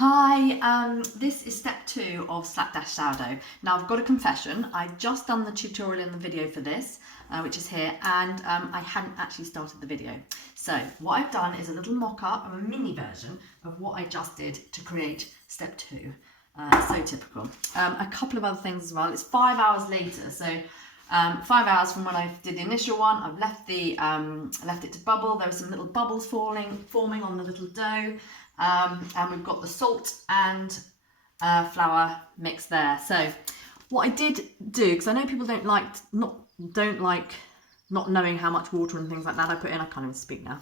Hi, this is step 2 of Slapdash Sourdough. Now I've got a confession. I've just done the tutorial in the video for this, which is here, and I hadn't actually started the video. So what I've done is a little mock-up of a mini version of what I just did to create step 2. So typical. A couple of other things as well. It's 5 hours later, so 5 hours from when I did the initial one. I've left it to bubble. There were some little bubbles forming on the little dough. And we've got the salt and flour mix there. So what I did do, because I know people don't like not knowing how much water and things like that I put in. I can't even speak now.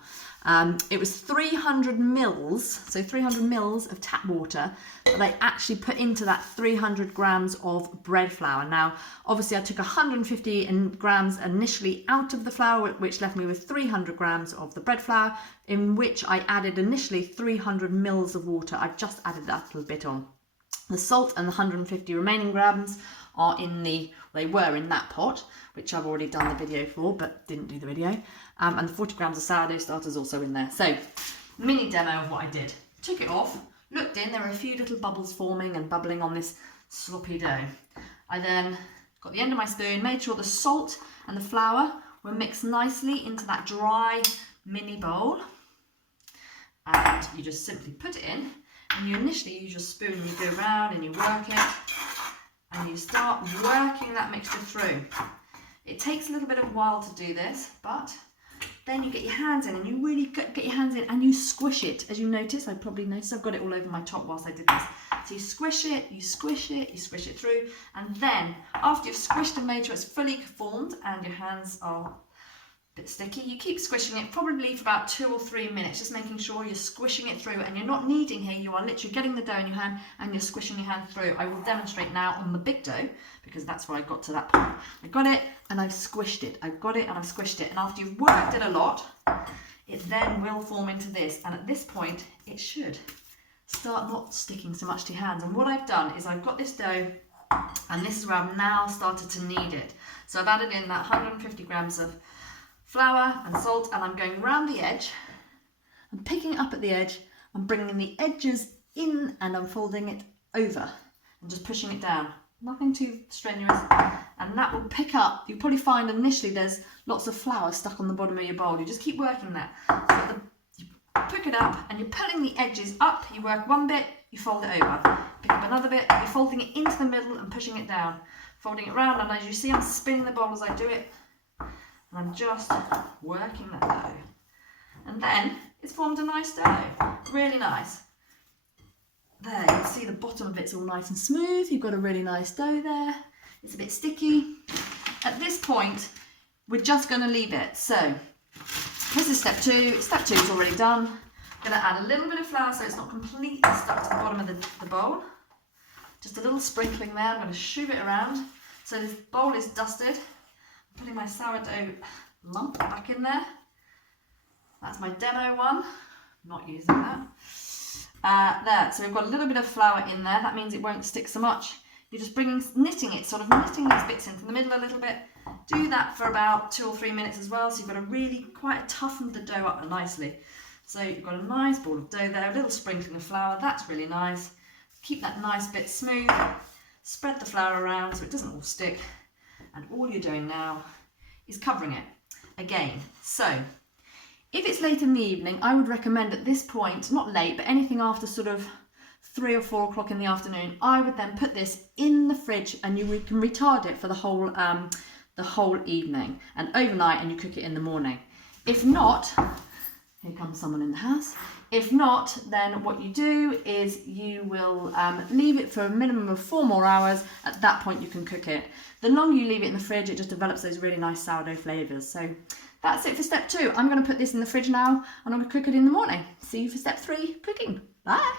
It was 300 mils, so 300 mils of tap water that I actually put into that 300 grams of bread flour. Now, obviously I took 150 grams initially out of the flour, which left me with 300 grams of the bread flour, in which I added initially 300 mils of water. I've just added that little bit on. The salt and the 150 remaining grams are they were in that pot, which I've already done the video for, but didn't do the video. And the 40 grams of sourdough starter is also in there. So, mini demo of what I did. Took it off, looked in, there were a few little bubbles forming and bubbling on this sloppy dough. I then got the end of my spoon, made sure the salt and the flour were mixed nicely into that dry mini bowl. And you just simply put it in, and you initially use your spoon and you go around and you work it, and you start working that mixture through. It takes a little bit of a while to do this, but then you get your hands in and you really get your hands in and you squish it. As you notice, I probably noticed I've got it all over my top whilst I did this. So you squish it, you squish it, you squish it through, and then after you've squished and made sure it's fully formed and your hands are a bit sticky, you keep squishing it probably for about 2 or 3 minutes, just making sure you're squishing it through, and you're not kneading here, you are literally getting the dough in your hand and you're squishing your hand through. I will demonstrate now on the big dough because that's where I got to that point. I got it and I've squished it. I've got it and I've squished it, and after you've worked it a lot, it then will form into this, and at this point it should start not sticking so much to your hands. And what I've done is I've got this dough, and this is where I've now started to knead it. So I've added in that 150 grams of flour and salt, and I'm going round the edge. I'm picking it up at the edge, I'm bringing the edges in and I'm folding it over and just pushing it down. Nothing too strenuous, and that will pick up. You'll probably find initially there's lots of flour stuck on the bottom of your bowl. You just keep working that. So you pick it up and you're pulling the edges up. You work one bit, you fold it over. Pick up another bit, you're folding it into the middle and pushing it down. Folding it round, and as you see I'm spinning the bowl as I do it. And I'm just working that dough. And then it's formed a nice dough. Really nice. There, you can see the bottom of it's all nice and smooth. You've got a really nice dough there. It's a bit sticky. At this point, we're just going to leave it. So, this is step 2. Step 2 is already done. I'm going to add a little bit of flour so it's not completely stuck to the bottom of the bowl. Just a little sprinkling there. I'm going to shove it around. So this bowl is dusted. Putting my sourdough lump back in there. That's my demo one. Not using that. There, so we've got a little bit of flour in there. That means it won't stick so much. You're just knitting these bits into the middle a little bit. Do that for about 2 or 3 minutes as well. So you've got to really quite toughen the dough up nicely. So you've got a nice ball of dough there, a little sprinkling of flour. That's really nice. Keep that nice bit smooth. Spread the flour around so it doesn't all stick. And all you're doing now is covering it again. So if it's late in the evening, I would recommend at this point, not late, but anything after sort of 3 or 4 o'clock in the afternoon, I would then put this in the fridge, and you can retard it for the whole evening and overnight, and you cook it in the morning. If not, here comes someone in the house. If not, then what you do is you will leave it for a minimum of 4 more hours. At that point, you can cook it. The longer you leave it in the fridge, it just develops those really nice sourdough flavours. So that's it for step 2. I'm going to put this in the fridge now, and I'm going to cook it in the morning. See you for step 3, cooking. Bye.